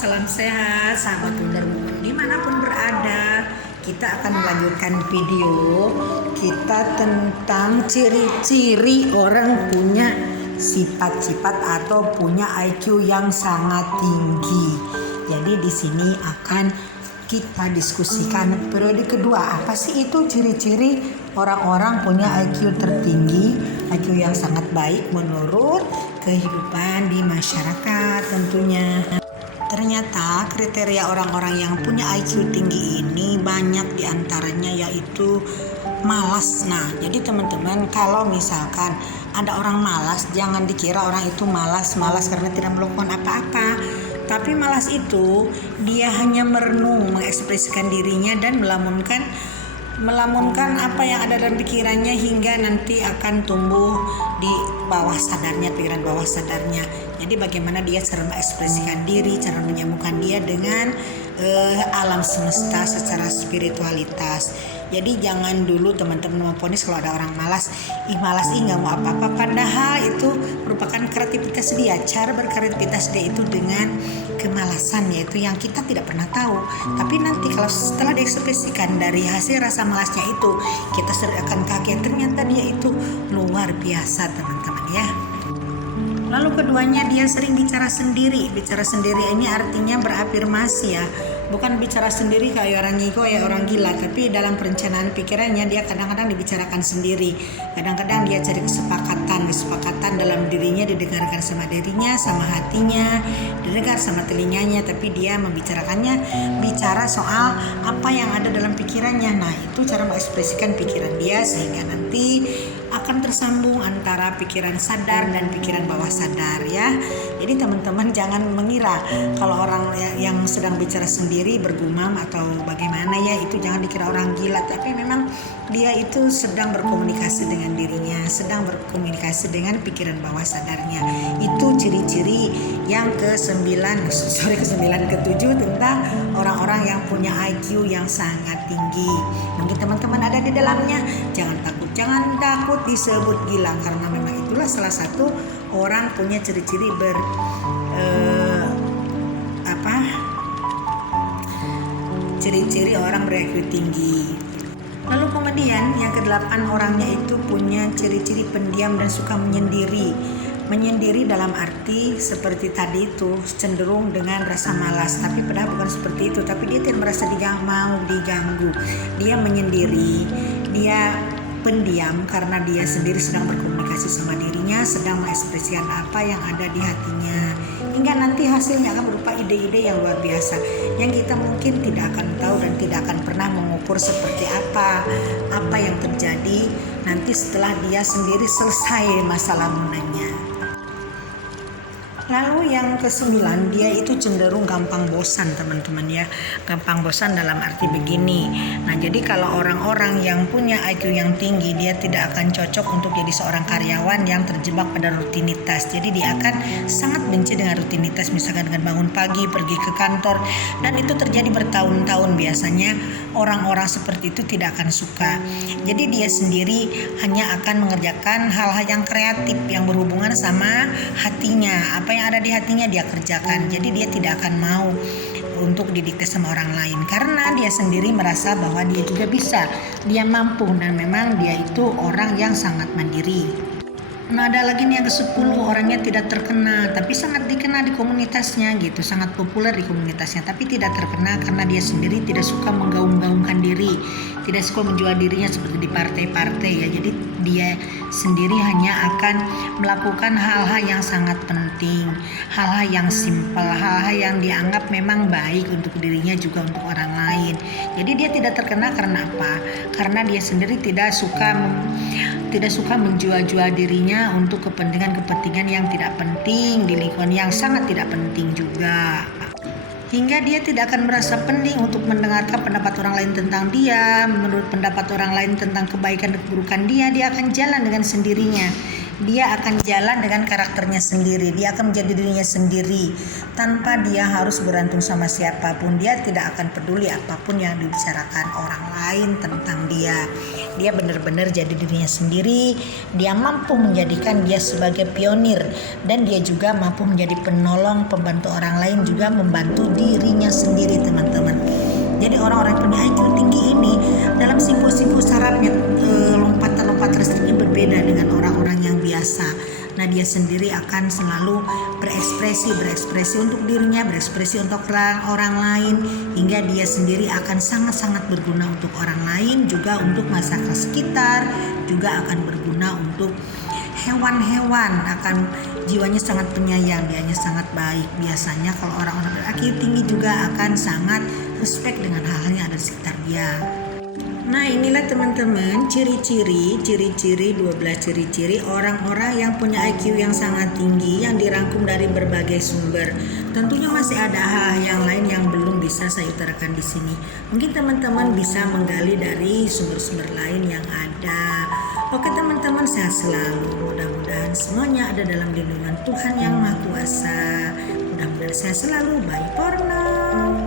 salam sehat sahabat Wonder Woman dimanapun berada. Kita akan melanjutkan video kita tentang ciri-ciri orang punya sifat-sifat atau punya IQ yang sangat tinggi. Jadi di sini akan kita diskusikan periode kedua, apa sih itu ciri-ciri orang-orang punya IQ tertinggi, IQ yang sangat baik menurut kehidupan di masyarakat tentunya. Ternyata kriteria orang-orang yang punya IQ tinggi ini banyak diantaranya yaitu malas. Nah, jadi teman-teman kalau misalkan ada orang malas, jangan dikira orang itu malas karena tidak melakukan apa-apa. Tapi malas itu dia hanya merenung, mengekspresikan dirinya dan melamunkan apa yang ada dalam pikirannya hingga nanti akan tumbuh di bawah sadarnya, pikiran bawah sadarnya. Jadi bagaimana dia cara mengekspresikan diri, cara menyambungkan dia dengan alam semesta secara spiritualitas. Jadi jangan dulu teman-teman memponis kalau ada orang malas nggak mau apa-apa, padahal itu merupakan kreativitas dia. Cara berkreativitas dia itu dengan kemalasan, yaitu yang kita tidak pernah tahu. Tapi nanti kalau setelah diekspresikan dari hasil rasa malasnya itu, kita akan kaget ternyata dia itu luar biasa teman-teman ya. Lalu keduanya, dia sering bicara sendiri. Bicara sendiri ini artinya berafirmasi ya. Bukan bicara sendiri kayak orang ngigo, kayak orang gila. Tapi dalam perencanaan pikirannya dia kadang-kadang dibicarakan sendiri. Kadang-kadang dia cari kesepakatan dalam dirinya, didengarkan sama dirinya, sama hatinya, didengar sama telinganya. Tapi dia membicarakannya, bicara soal apa yang ada dalam pikirannya. Nah itu cara mengekspresikan pikiran dia sehingga nanti akan tersambung antara pikiran sadar dan pikiran bawah sadar ya. Jadi teman-teman jangan mengira kalau orang yang sedang bicara sendiri bergumam atau bagaimana ya, itu jangan dikira orang gila. Tapi memang dia itu sedang berkomunikasi dengan dirinya, sedang berkomunikasi dengan pikiran bawah sadarnya. Itu ciri-ciri yang ketujuh tentang orang-orang yang punya IQ yang sangat tinggi. Mungkin teman-teman ada di dalamnya, jangan takut disebut gila, karena memang itulah salah satu orang punya ciri-ciri ciri-ciri orang ber-IQ tinggi. Lalu kemudian yang ke-8, orangnya itu punya ciri-ciri pendiam dan suka menyendiri. Menyendiri dalam arti seperti tadi itu cenderung dengan rasa malas, tapi padahal bukan seperti itu, tapi dia tidak merasa mau diganggu. Dia menyendiri, dia pendiam karena dia sendiri sedang berkomunikasi sama dirinya, sedang mengekspresikan apa yang ada di hatinya, hingga nanti hasilnya akan berupa ide-ide yang luar biasa yang kita mungkin tidak akan tahu dan tidak akan pernah mengukur seperti apa yang terjadi nanti setelah dia sendiri selesai masa lamunannya. Lalu yang ke-9, dia itu cenderung gampang bosan teman-teman ya. Gampang bosan dalam arti begini. Nah jadi kalau orang-orang yang punya IQ yang tinggi, dia tidak akan cocok untuk jadi seorang karyawan yang terjebak pada rutinitas. Jadi dia akan sangat benci dengan rutinitas, misalkan dengan bangun pagi, pergi ke kantor, dan itu terjadi bertahun-tahun. Biasanya orang-orang seperti itu tidak akan suka. Jadi dia sendiri hanya akan mengerjakan hal-hal yang kreatif yang berhubungan sama hatinya. Apa yang ada di hatinya dia kerjakan. Jadi dia tidak akan mau untuk didikte sama orang lain karena dia sendiri merasa bahwa dia juga bisa, dia mampu, dan memang dia itu orang yang sangat mandiri. Nah ada lagi nih yang ke-10, orangnya tidak terkenal tapi sangat dikenal di komunitasnya gitu, sangat populer di komunitasnya, tapi tidak terkenal karena dia sendiri tidak suka menggaung-gaungkan diri, tidak suka menjual dirinya seperti di partai-partai ya. Jadi dia sendiri hanya akan melakukan hal-hal yang sangat penting, hal-hal yang simpel, hal-hal yang dianggap memang baik untuk dirinya juga untuk orang lain. Jadi dia tidak terkenal karena apa? Karena dia sendiri tidak suka menjual-jual dirinya untuk kepentingan-kepentingan yang tidak penting di lingkungan yang sangat tidak penting juga. Hingga dia tidak akan merasa penting untuk mendengarkan pendapat orang lain tentang dia. Menurut pendapat orang lain tentang kebaikan dan keburukan dia akan jalan dengan sendirinya. Dia akan jalan dengan karakternya sendiri, dia akan menjadi dirinya sendiri tanpa dia harus bergantung sama siapapun. Dia tidak akan peduli apapun yang dibicarakan orang lain tentang dia. Dia benar-benar jadi dirinya sendiri. Dia mampu menjadikan dia sebagai pionir, dan dia juga mampu menjadi penolong, pembantu orang lain, juga membantu dirinya sendiri, teman-teman. Jadi orang-orang yang punya IQ tinggi ini dalam simbol-simbol sarafnya, lompatan-lompatan listriknya berbeda dengan orang-orang yang biasa. Nah, dia sendiri akan selalu berekspresi untuk dirinya, berekspresi untuk orang lain, hingga dia sendiri akan sangat-sangat berguna untuk orang lain, juga untuk masyarakat sekitar, juga akan berguna untuk hewan-hewan. Akan jiwanya sangat penyayang, dianya sangat baik. Biasanya kalau orang-orang ber-IQ tinggi juga akan sangat respect dengan hal-hal yang ada di sekitar dia. Nah, inilah teman-teman ciri-ciri 12 ciri-ciri orang-orang yang punya IQ yang sangat tinggi yang dirangkum dari berbagai sumber. Tentunya masih ada hal yang lain yang belum bisa saya utarakan di sini. Mungkin teman-teman bisa menggali dari sumber-sumber lain yang ada. Oke teman-teman, sehat selalu. Mudah-mudahan semuanya ada dalam lindungan Tuhan yang Maha Kuasa. Mudah-mudahan sehat selalu. Bye for now.